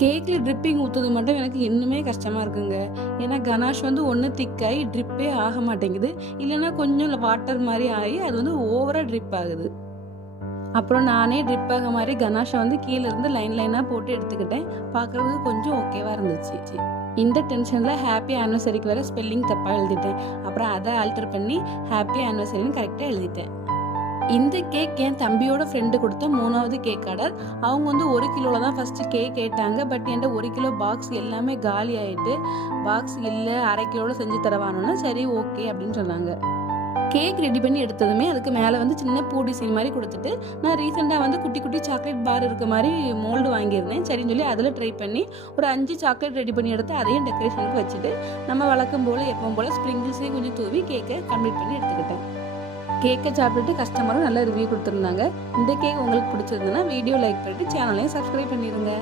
கேக்கில் ட்ரிப்பிங் ஊற்றுறது மட்டும் எனக்கு இன்னுமே கஷ்டமாக இருக்குங்க. ஏன்னா கனாஷ் வந்து ஒன்று திக்காகி ட்ரிப்பே ஆக மாட்டேங்குது, இல்லைன்னா கொஞ்சம் வாட்டர் மாதிரி ஆகி அது வந்து ஓவராக ட்ரிப் ஆகுது. அப்புறம் நானே ட்ரிப் ஆக மாதிரி கனாஷை வந்து கீழே இருந்து லைனாக போட்டு எடுத்துக்கிட்டேன். பார்க்குறதுக்கு கொஞ்சம் ஓகேவாக இருந்துச்சு. இந்த டென்ஷனில் ஹாப்பி ஆனிவர்சரிக்கு வேறு ஸ்பெல்லிங் தப்பாக எழுதிட்டேன். அப்புறம் அதை ஆல்டர் பண்ணி ஹாப்பி ஆனிவர்சரின்னு கரெக்டாக எழுதிட்டேன். இந்த கேக் என் தம்பியோட ஃப்ரெண்டு கொடுத்த 3வது கேக் ஆர்டர். அவங்க வந்து 1 கிலோவில் தான் ஃபஸ்ட்டு கேக் கேட்டாங்க. பட் என்கிட்ட 1 கிலோ பாக்ஸ் எல்லாமே காலி ஆகிட்டு, பாக்ஸ் இல்லை 1/2 கிலோவில் செஞ்சு தரவானோன்னா சரி ஓகே அப்படின்னு சொன்னாங்க. கேக் ரெடி பண்ணி எடுத்ததுமே அதுக்கு மேலே வந்து சின்ன பூ டிசைன் மாதிரி கொடுத்துட்டு, நான் ரீசெண்டாக வந்து குட்டி குட்டி சாக்லேட் பார் இருக்க மாதிரி மோல்டு வாங்கியிருந்தேன். சரின்னு சொல்லி அதில் ட்ரை பண்ணி ஒரு 5 சாக்லேட் ரெடி பண்ணி எடுத்து அதையும் டெக்கரேஷனுக்கு வச்சுட்டு, நம்ம வழக்கம் போல் எப்பவும் போல் ஸ்ப்ரிங்கிள்ஸையும் கொஞ்சம் தூவி கேக்கை கம்ப்ளீட் பண்ணி எடுத்துக்கிட்டேன். கேக்கை சாப்பிட்டுட்டு கஸ்டமரும் நல்ல ரிவ்யூ கொடுத்துருந்தாங்க. இந்த கேக் உங்களுக்கு பிடிச்சிருந்ததுன்னா வீடியோ லைக் பண்ணிட்டு சேனலையும் சப்ஸ்கிரைப் பண்ணிடுங்க.